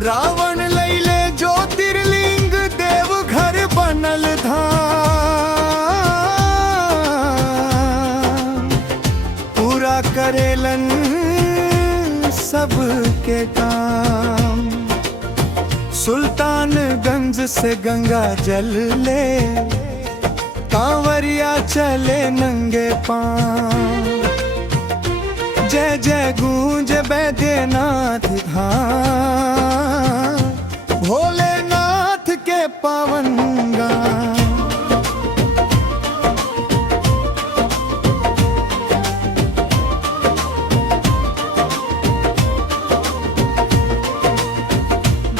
रावण लैले ज्योतिर्लिंग देव घर बनल धाम, पूरा करेलन सबके काम। सुल्तानगंज से गंगा जल ले कांवरिया चले नंगे पांव। जय जय गूंज बैद्यनाथ धाम, भोलेनाथ के पावन गाम।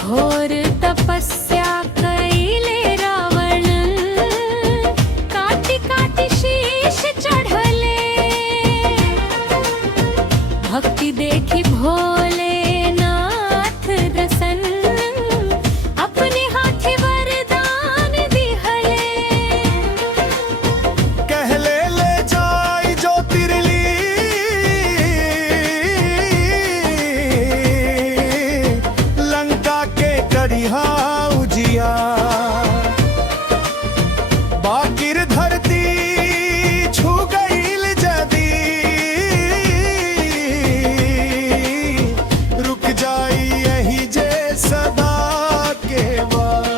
घोर तपस्या कैले रावण, काटी काटी शीश चढ़ले। भक्ति देखी भोलेनाथ रसन, अपने हाथी वरदान दिहले। कहले ले जाई ज्योतिर्लिंग, लंका के करिहा उजिया। बाकिर धरती छू गईल जदी, रुक जाई यही जे सदा के बाद।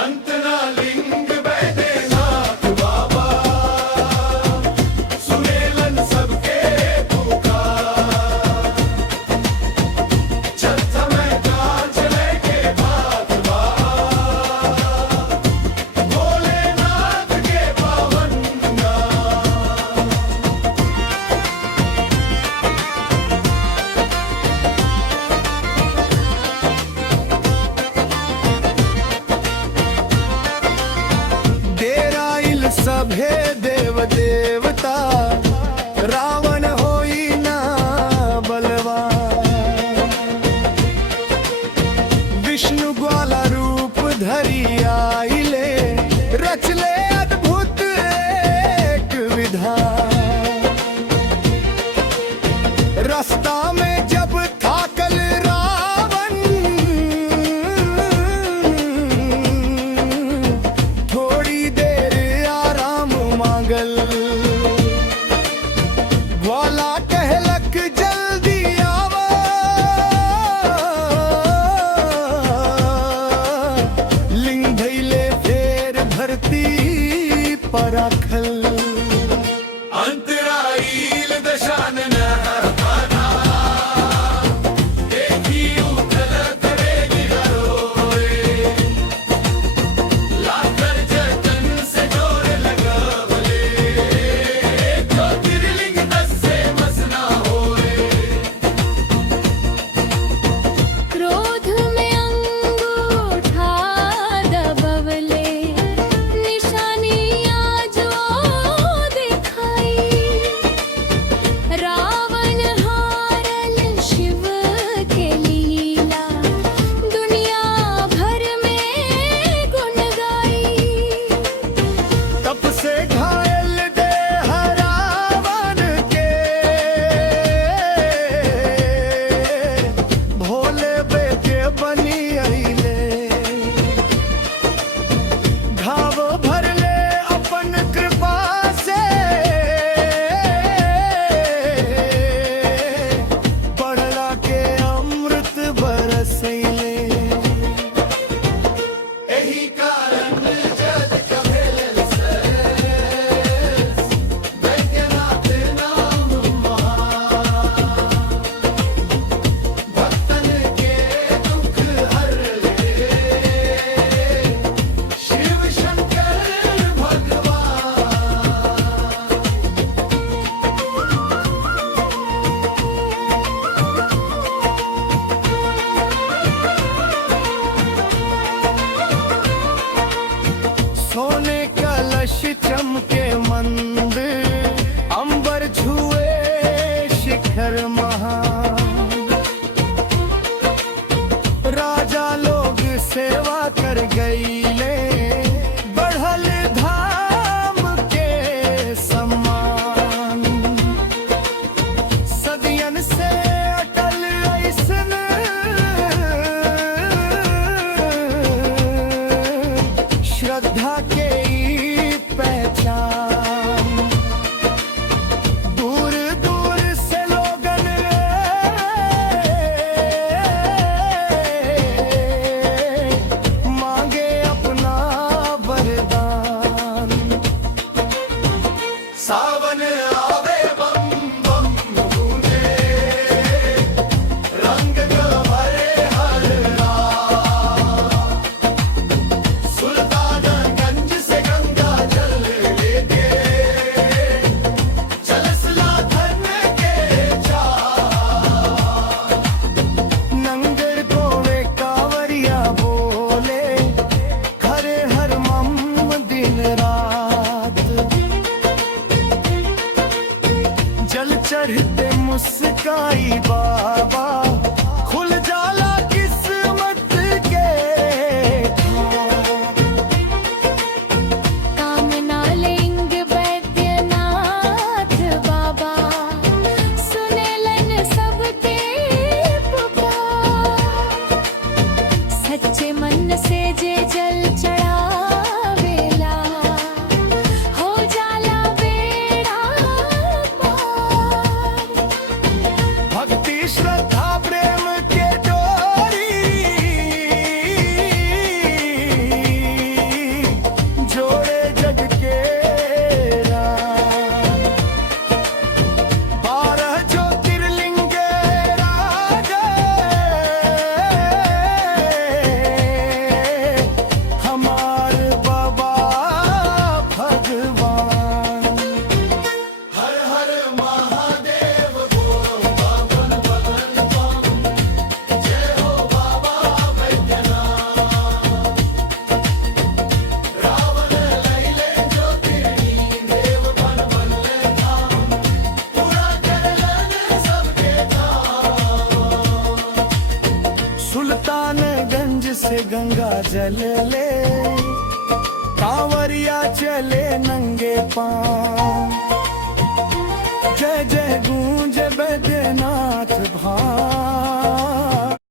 अंतना लिंग बैद्यनाथ बाबा, सुनेलन सबके पुकार। चल समय का चले के बात बात, भोलेनाथ के पावन नाम। डेराइल सभे देव देवता, रावण होई ना बलवान। विष्णु ग्वाला रूप धरी आइले, रचले अद्भुत एक विधान। रास्ता में जब थाकल रावण, थोड़ी देर आराम मांगल। से गंगा जल ले, कांवरिया चले नंगे पांव। जय जय गूंज बैद्यनाथ धाम।